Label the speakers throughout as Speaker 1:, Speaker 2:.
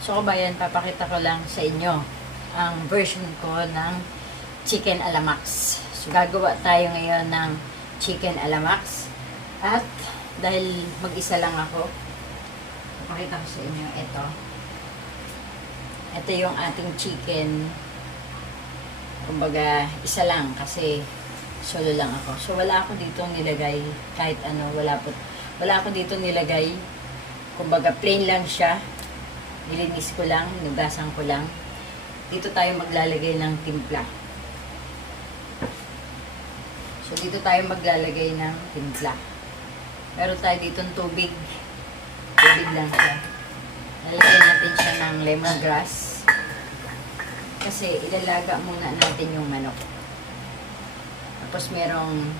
Speaker 1: So kabayan, papakita ko lang sa inyo ang version ko ng chicken alamax. So gagawa tayo ngayon ng chicken alamax. At dahil mag-isa lang ako, papakita ko sa inyo ito. Ito yung ating chicken. Kumbaga, isa lang kasi solo lang ako. So wala ako dito nilagay kahit ano, wala po. Wala ako dito nilagay. Kumbaga plain lang siya. Nilinis ko lang, hinugasan ko lang. Dito tayo maglalagay ng timpla. So dito tayo maglalagay ng timpla. Meron tayo dito tubig. Tubig lang siya. Lalagyan natin siya ng lemongrass. Kasi ilalaga muna natin yung manok. Tapos merong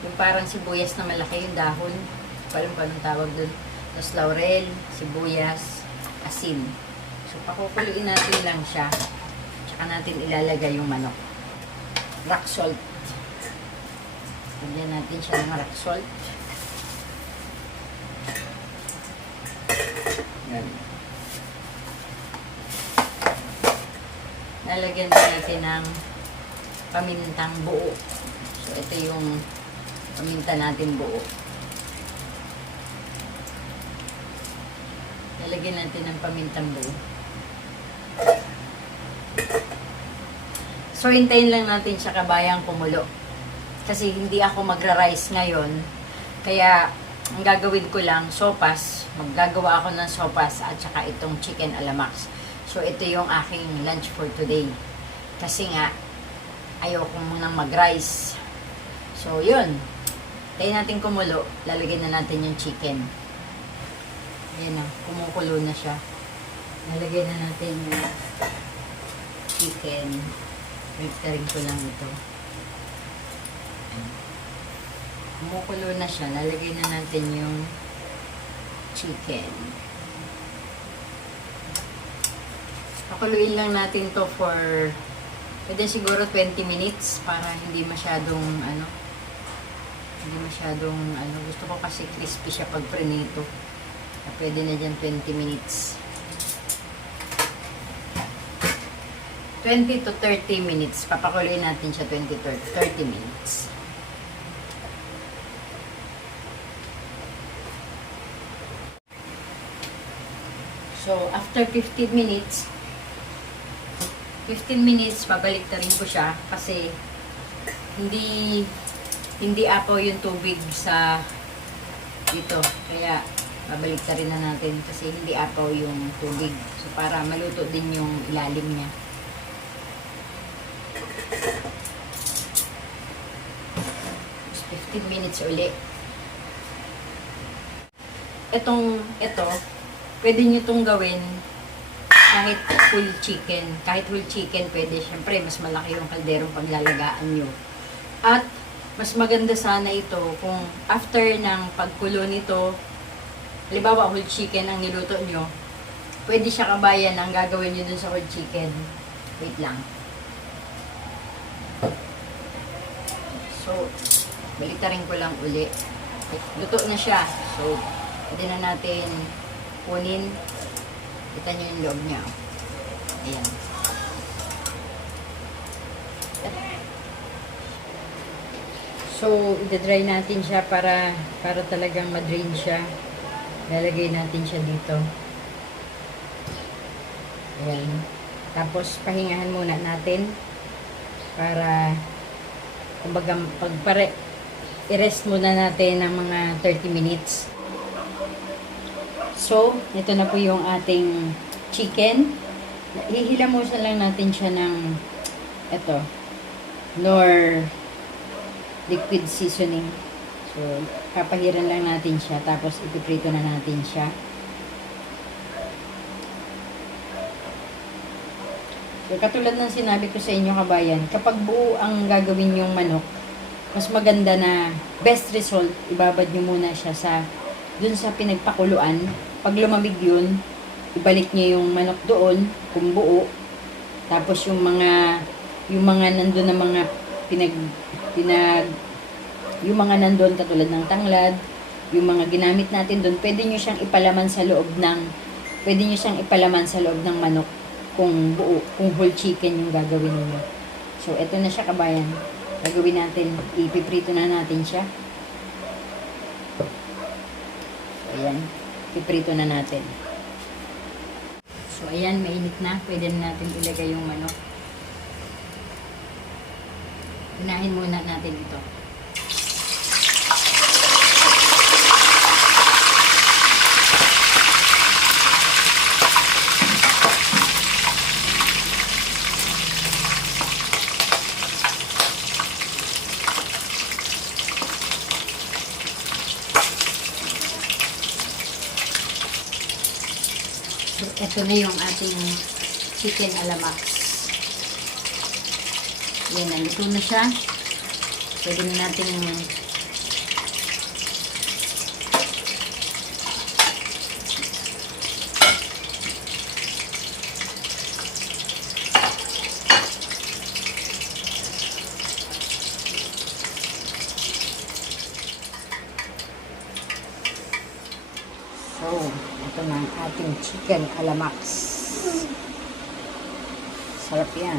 Speaker 1: yung parang sibuyas na malaki yung dahon. Parang paano tawag dun. Tapos laurel, sibuyas, asin. So pakukuluin natin lang siya. Tsaka natin ilalagay yung manok. Rock salt. Lagyan natin siya ng rock salt. Yan. Lalagyan din natin ng pamintang buo. So, ito yung paminta natin buo. Lalagyan natin ng pamintang buo. So, hintayin lang natin siya kabayang kumulo. Kasi hindi ako magra-rice ngayon. Kaya, ang gagawin ko lang, sopas. Maggagawa ako ng sopas at saka itong chicken alamax. So, ito yung aking lunch for today. Kasi nga, ayoko munang mag-rice. So, yun. Tayo natin kumulo. Lalagyan na natin yung chicken. Ayan o, kumukulo na siya. Lalagyan na natin yung chicken. Filtering ko lang ito. Kumukulo na siya. Lalagyan na natin yung chicken. Pakuluin lang natin to for pwede siguro 20 minutes para hindi masyadong ano hindi masyadong ano gusto ko kasi crispy siya pag prenito. Kaya Pwede na dyan 20 minutes. 20 to 30 minutes. Papakuluin natin siya 20 to 30 minutes. So, after 15 minutes, 15 minutes, pabalik na rin ko siya kasi hindi hindi apaw yung tubig sa dito. Kaya, babalik na rin na natin kasi hindi apaw yung tubig. So, para maluto din yung ilalim niya. Tapos 15 minutes uli. Itong, ito, pwede nyo itong gawin kahit full chicken. Kahit full chicken, pwede. Siyempre, mas malaki yung kalderong paglalagaan nyo. At, mas maganda sana ito kung after ng pagkulo nito, halimbawa whole chicken ang niluto nyo, pwede siya kabayan ang gagawin nyo dun sa whole chicken. Wait lang. So, balitarin ko lang uli. Luto na siya. So, pwede na natin kunin. Kita nyo yung loob niya. Ayan. So, i-dry natin siya para para talagang ma-drain siya. Lalagay natin siya dito. Ayan. Tapos, pahingahan muna natin para kumbaga pagpare i-rest muna natin ng mga 30 minutes. So, ito na po yung ating chicken. Hihilamusan lang natin siya ng ito, nor liquid seasoning. So, papahiran lang natin siya. Tapos, ipiprito na natin siya. So, katulad ng sinabi ko sa inyo, kabayan, kapag buo ang gagawin yung manok, mas maganda na best result, ibabad nyo muna siya sa dun sa pinagpakuluan. Pag lumamig yun, ibalik niya yung manok doon, kung buo. Tapos yung mga yung mga nandun na mga pinag pinag yung mga nandun katulad ng tanglad, yung mga ginamit natin doon, pwede nyo siyang ipalaman sa loob ng pwede nyo siyang ipalaman sa loob ng manok kung buo, kung whole chicken yung gagawin niyo. So, eto na siya kabayan. Gagawin natin, ipiprito na natin siya. So, ayan. Piprito na natin. So, ayan, mainit na. Pwede na natin ilagay yung manok. Unahin muna natin ito. So, ito na yung ating chicken alamax. Yan, nalito na siya. Pwede na natin So, ito na ang ating chicken alamax. Sarap yan.